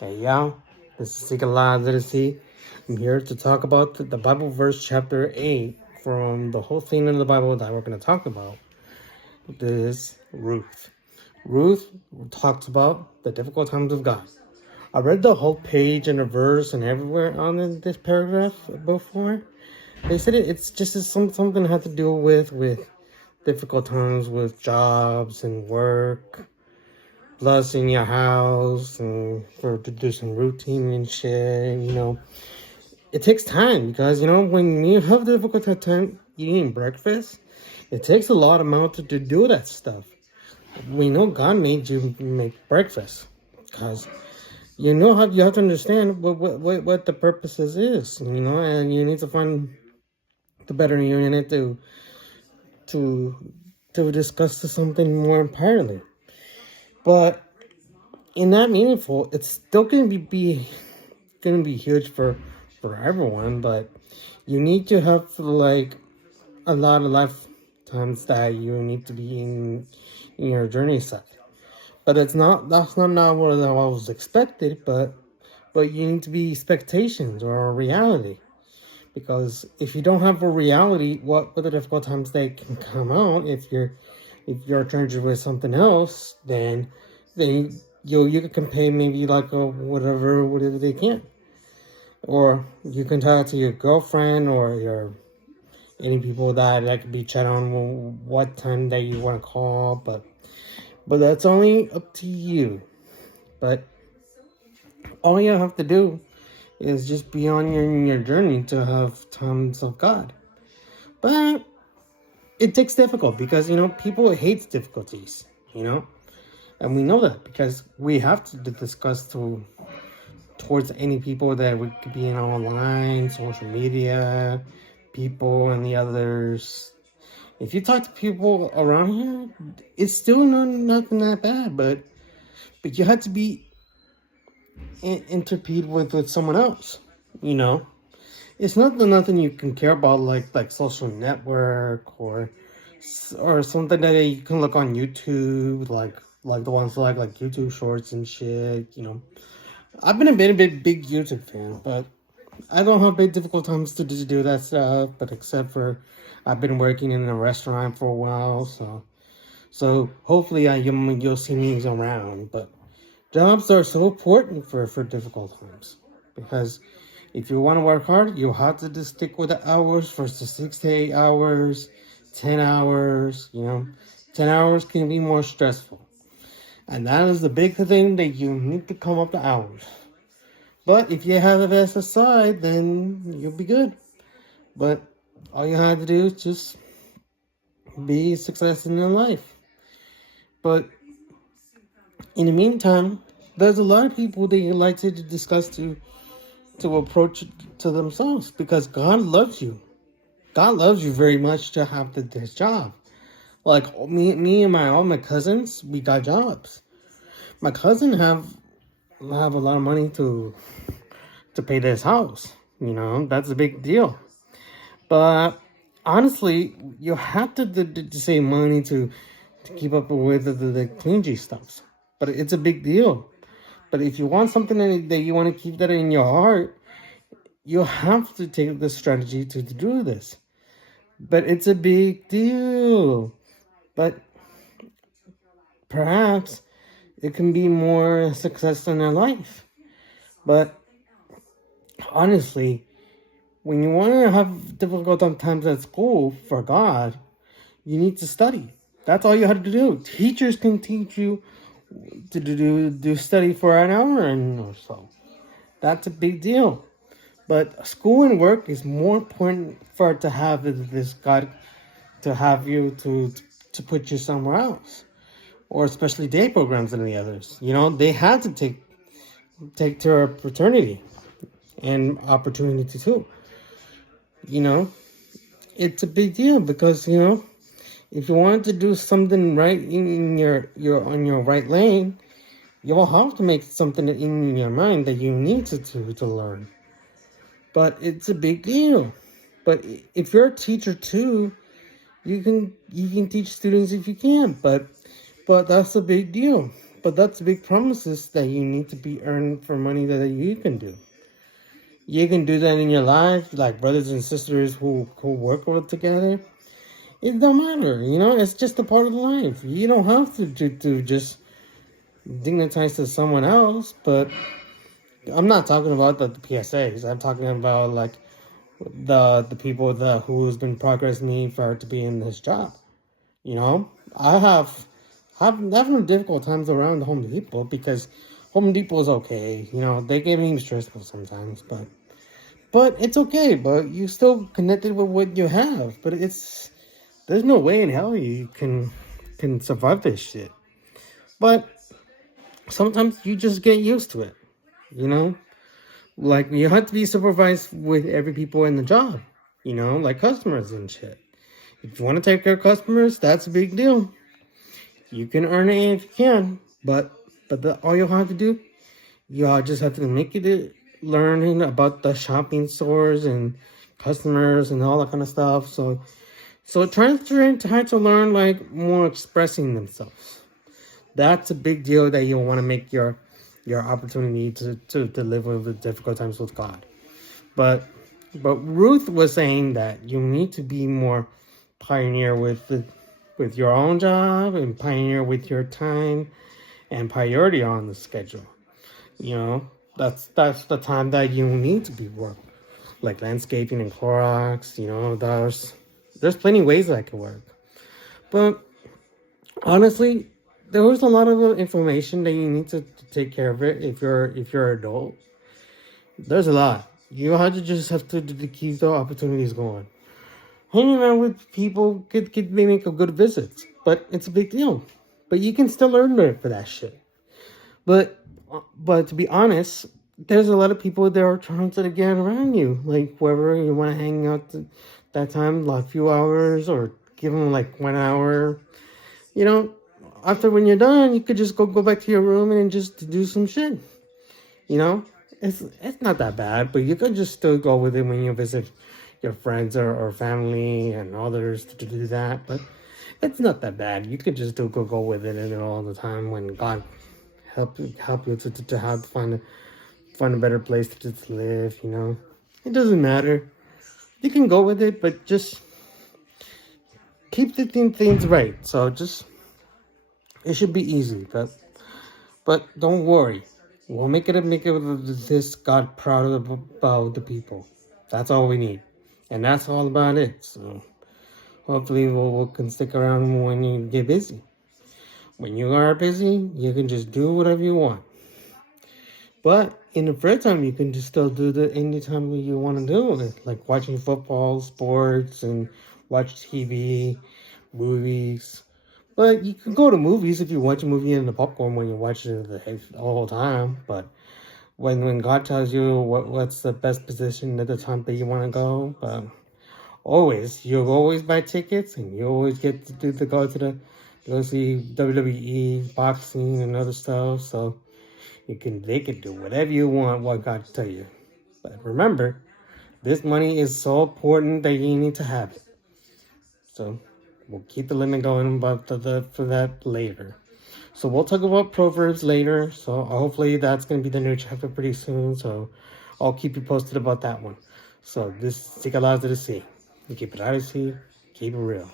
Hey y'all, this is Seek a Lot Literacy. I'm here to talk about the Bible verse chapter 8 from the whole thing in the Bible that we're going to talk about. This is Ruth. Ruth talks about the difficult times of God. I read the whole page and the verse and everywhere on this paragraph before. They said it's just something that had to do with difficult times with jobs and work, plus in your house and for to do some routine and shit. It takes time because when you have difficult time eating breakfast, it takes a lot of amount to do that stuff. We know God made you make breakfast because how you have to understand what the purposes is, and you need to find the better unit to to discuss something more entirely. But in that meaningful, it's still gonna be huge for everyone, but you need to have like a lot of lifetimes that you need to be in your journey side. But that's not what I was expected, but you need to be expectations or a reality. Because if you don't have a reality, what the difficult times that can come out if you're trying with something else, then you can pay maybe like a whatever they can. Or you can talk to your girlfriend or your any people that could be chatting on what time that you want to call, but that's only up to you. But all you have to do is just be on your journey to have times of God. But it takes difficult because people hate difficulties, and we know that because we have to discuss towards any people that we could be in online, social media, people and the others. If you talk to people around here, it's still nothing that bad, but you have to be interpede with someone else. It's not nothing you can care about like social network or something that you can look on YouTube like the ones like YouTube Shorts and shit. I've been a big YouTube fan, but I don't have big difficult times to do that stuff. But except for I've been working in a restaurant for a while, so hopefully you'll see me around. But jobs are so important for difficult times because if you want to work hard, you have to just stick with the hours for the 6 to 8 hours, 10 hours. 10 hours can be more stressful. And that is the big thing that you need to come up to hours. But if you have a aside, then you'll be good. But all you have to do is just be success in your life. But in the meantime, there's a lot of people that you like to discuss to approach to themselves because God loves you. God loves you very much to have this job. Like me and all my cousins, we got jobs. My cousin have a lot of money to pay this house. That's a big deal. But honestly, you have to save money to keep up with the cleansy stuff. But it's a big deal. But if you want something that you want to keep that in your heart, you have to take the strategy to do this. But it's a big deal. But perhaps it can be more success in their life. But honestly, when you want to have difficult times at school for God, you need to study. That's all you have to do. Teachers can teach you to do study for an hour or so. That's a big deal. But school and work is more important for it to have this God to have you to put you somewhere else, or especially day programs and the others. They had to take their opportunity and opportunity too. It's a big deal because if you wanted to do something right in your on your right lane, you'll have to make something in your mind that you need to learn. But it's a big deal. But if you're a teacher too, you can teach students if you can. But that's a big deal But that's big promises that you need to be earned for money that you can do. You can do that in your life, like brothers and sisters who work with together. It don't matter, it's just a part of life. You don't have to just dignitize to someone else, but I'm not talking about the PSAs. I'm talking about like the people that who's been progressing me for to be in this job. I have having difficult times around Home Depot because Home Depot is okay. They get me stressful sometimes, but it's okay. But you still connected with what you have. But there's no way in hell you can survive this shit. But sometimes you just get used to it. Like you have to be supervised with every people in the job. Like customers and shit. If you want to take care of customers, that's a big deal. You can earn it if you can, but all you have to do, you just have to make it learning about the shopping stores and customers and all that kind of stuff. So try to learn like more expressing themselves. That's a big deal that you want to make your opportunity to live with the difficult times with God. But Ruth was saying that you need to be more pioneer with your own job and pioneer with your time and priority on the schedule. That's the time that you need to be work, like landscaping and Clorox. There's plenty of ways that can work. But honestly, there was a lot of information that you need to take care of it if you're an adult. There's a lot. You have to keep the opportunities going. Hanging out with people could make a good visit, but it's a big deal. But you can still earn it for that shit. But to be honest, there's a lot of people that are trying to get around you. Like whoever you want to hang out that time, like a few hours, or give them like 1 hour. After when you're done, you could just go back to your room and just do some shit. It's not that bad, but you could just still go with it when you visit your friends or family and others to do that. But it's not that bad. You could just still go with it and all the time when God help you to have find a better place to live. It doesn't matter. You can go with it, but just keep the things right. So it should be easy, but don't worry. We'll make this God proud about the people. That's all we need. And that's all about it. So hopefully we can stick around when you get busy. When you are busy, you can just do whatever you want. But in the free time, you can just still do anytime you want to do it. Like watching football, sports, and watch TV, movies. But you can go to movies if you watch a movie in the popcorn when you watch it the whole time. But when God tells you what's the best position at the time that you want to go, but you'll always buy tickets and you always get to go see WWE, boxing, and other stuff. So they can do whatever you want, what God tell you. But remember, this money is so important that you need to have it. So we'll keep the limit going about for that later. So we'll talk about Proverbs later. So hopefully that's going to be the new chapter pretty soon. So I'll keep you posted about that one. So this is Take a Lot to the Sea. You keep it out of sea, keep it real.